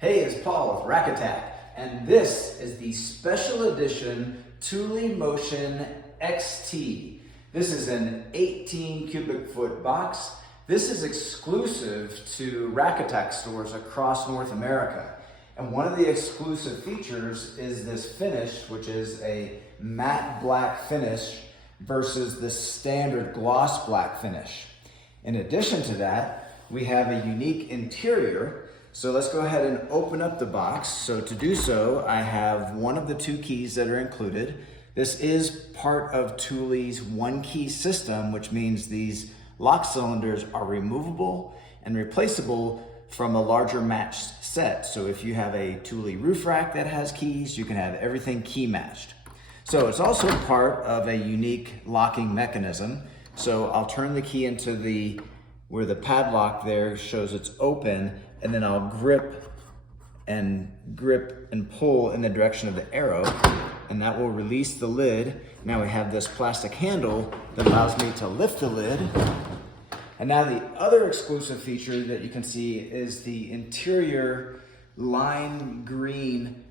Hey, it's Paul with Rack Attack, and this is the special edition Thule Motion XT. This is an 18 cubic foot box. This is exclusive to Rack Attack stores across North America. And one of the exclusive features is this finish, which is a matte black finish versus the standard gloss black finish. In addition to that, we have a unique interior. So let's go ahead and open up the box. So to do so, I have one of the two keys that are included. This is part of Thule's one key system, which means these lock cylinders are removable and replaceable from a larger matched set. So if you have a Thule roof rack that has keys, you can have everything key matched. So it's also part of a unique locking mechanism. So I'll turn the key into where the padlock there shows it's open, and then I'll grip and pull in the direction of the arrow, and that will release the lid. Now we have this plastic handle that allows me to lift the lid. And now the other exclusive feature that you can see is the interior lime green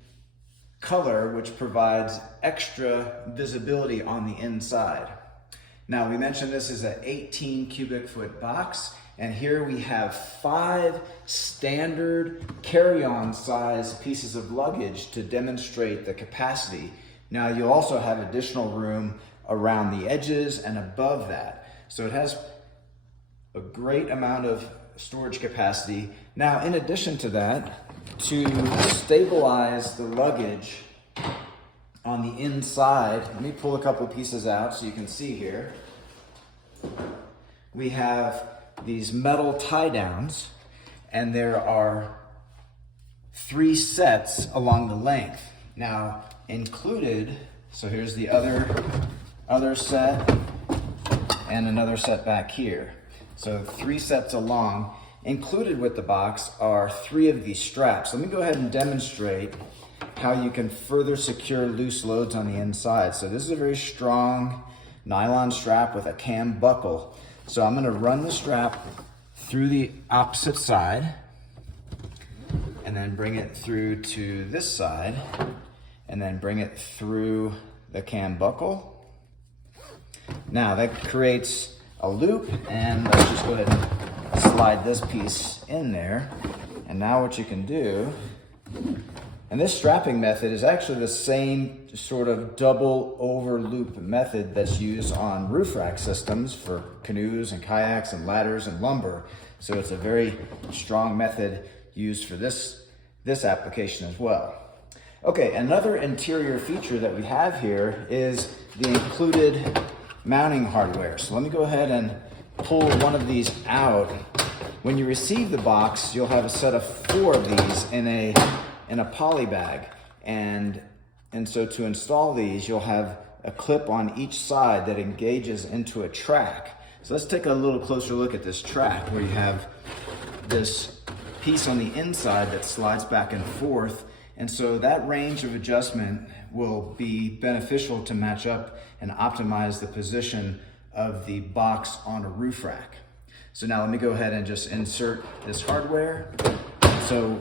color, which provides extra visibility on the inside. Now we mentioned this is an 18 cubic foot box, and here we have 5 standard carry-on size pieces of luggage to demonstrate the capacity. Now you'll also have additional room around the edges and above that. So it has a great amount of storage capacity. Now, in addition to that, to stabilize the luggage on the inside, let me pull a couple pieces out so you can see here. We have these metal tie downs, and there are 3 sets along the length. Now, included, so here's the other set and another set back here. So 3 sets along. Included with the box are 3 of these straps. Let me go ahead and demonstrate how you can further secure loose loads on the inside. So this is a very strong nylon strap with a cam buckle. So I'm gonna run the strap through the opposite side and then bring it through to this side and then bring it through the cam buckle. Now that creates a loop, and let's just go ahead and slide this piece in there. And now what you can do, and this strapping method is actually the same sort of double over loop method that's used on roof rack systems for canoes and kayaks and ladders and lumber. So it's a very strong method used for this application as well. Okay, another interior feature that we have here is the included mounting hardware. So let me go ahead and pull one of these out. When you receive the box, you'll have a set of 4 of these in a poly bag. And so to install these, you'll have a clip on each side that engages into a track. So let's take a little closer look at this track, where you have this piece on the inside that slides back and forth. And so that range of adjustment will be beneficial to match up and optimize the position of the box on a roof rack. So now let me go ahead and just insert this hardware. So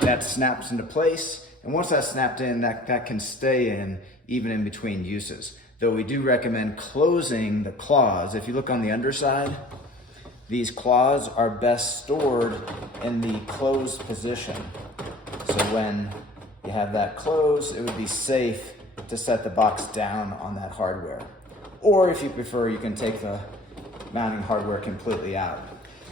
that snaps into place. And once that's snapped in, that can stay in even in between uses. Though we do recommend closing the claws. If you look on the underside, these claws are best stored in the closed position. So when you have that closed, it would be safe to set the box down on that hardware. Or if you prefer, you can take the mounting hardware completely out.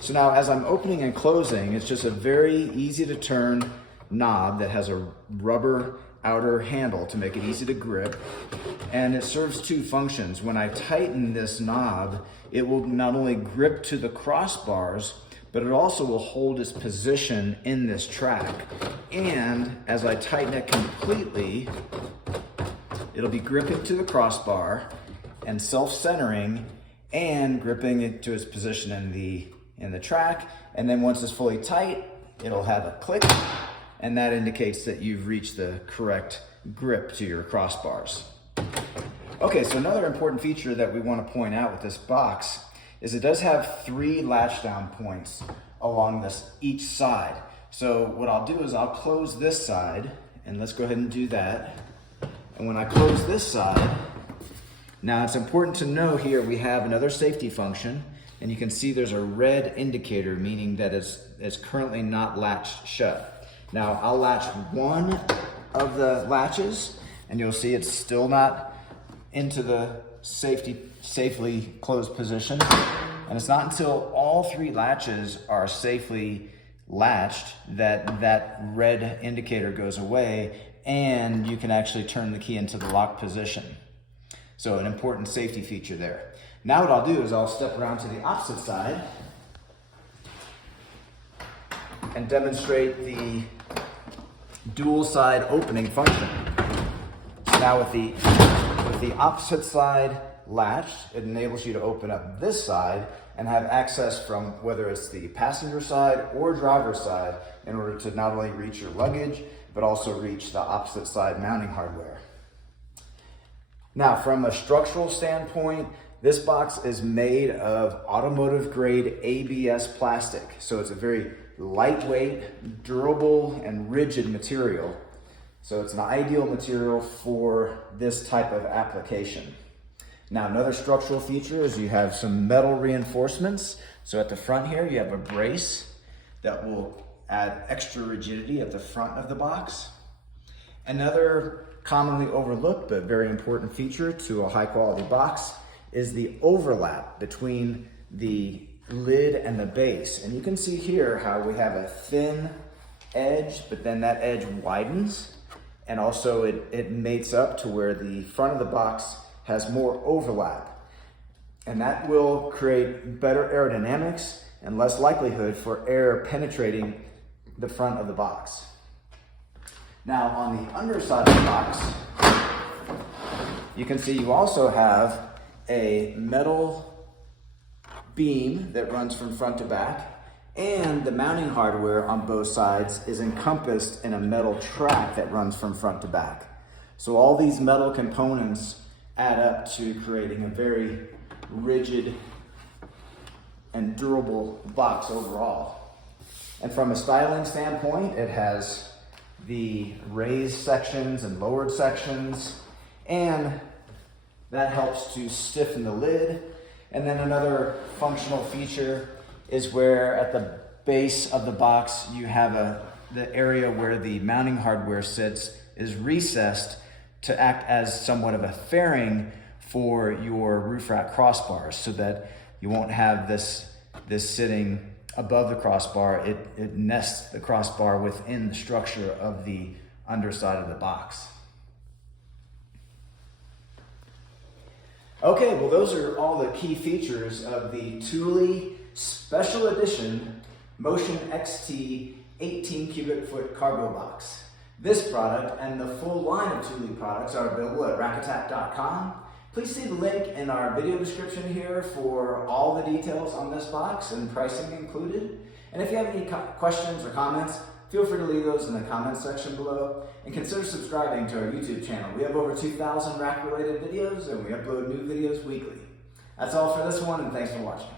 So now as I'm opening and closing, it's just a very easy to turn knob that has a rubber outer handle to make it easy to grip. And it serves 2 functions. When I tighten this knob, it will not only grip to the crossbars, but it also will hold its position in this track. And as I tighten it completely, it'll be gripping to the crossbar and self-centering and gripping it to its position in the track. And then once it's fully tight, it'll have a click, and that indicates that you've reached the correct grip to your crossbars. Okay, so another important feature that we want to point out with this box is it does have 3 latch down points along each side. So what I'll do is I'll close this side, and let's go ahead and do that. And when I close this side, now it's important to know here we have another safety function, and you can see there's a red indicator, meaning that it's currently not latched shut. Now I'll latch one of the latches, and you'll see it's still not into the safely closed position. And it's not until all three latches are safely latched that that red indicator goes away, and you can actually turn the key into the lock position. So an important safety feature there. Now what I'll do is I'll step around to the opposite side and demonstrate the dual side opening function. So now with the opposite side latched, it enables you to open up this side and have access from whether it's the passenger side or driver's side in order to not only reach your luggage, but also reach the opposite side mounting hardware. Now, from a structural standpoint, this box is made of automotive grade ABS plastic. So it's a very lightweight, durable, and rigid material. So it's an ideal material for this type of application. Now, another structural feature is you have some metal reinforcements. So at the front here, you have a brace that will add extra rigidity at the front of the box. Another commonly overlooked but very important feature to a high quality box is the overlap between the lid and the base. And you can see here how we have a thin edge, but then that edge widens, and also it mates up to where the front of the box has more overlap. And that will create better aerodynamics and less likelihood for air penetrating the front of the box. Now on the underside of the box, you can see you also have a metal beam that runs from front to back, and the mounting hardware on both sides is encompassed in a metal track that runs from front to back. So all these metal components add up to creating a very rigid and durable box overall. And from a styling standpoint, it has the raised sections and lowered sections, and that helps to stiffen the lid. And then another functional feature is where at the base of the box you have the area where the mounting hardware sits is recessed to act as somewhat of a fairing for your roof rack crossbars, so that you won't have this sitting above the crossbar. It nests the crossbar within the structure of the underside of the box. Okay, well those are all the key features of the Thule Special Edition Motion XT 18 cubic foot cargo box. This product and the full line of Thule products are available at rackattack.com. Please see the link in our video description here for all the details on this box and pricing included. And if you have any questions or comments, feel free to leave those in the comments section below, and consider subscribing to our YouTube channel. We have over 2,000 rack related videos, and we upload new videos weekly. That's all for this one, and thanks for watching.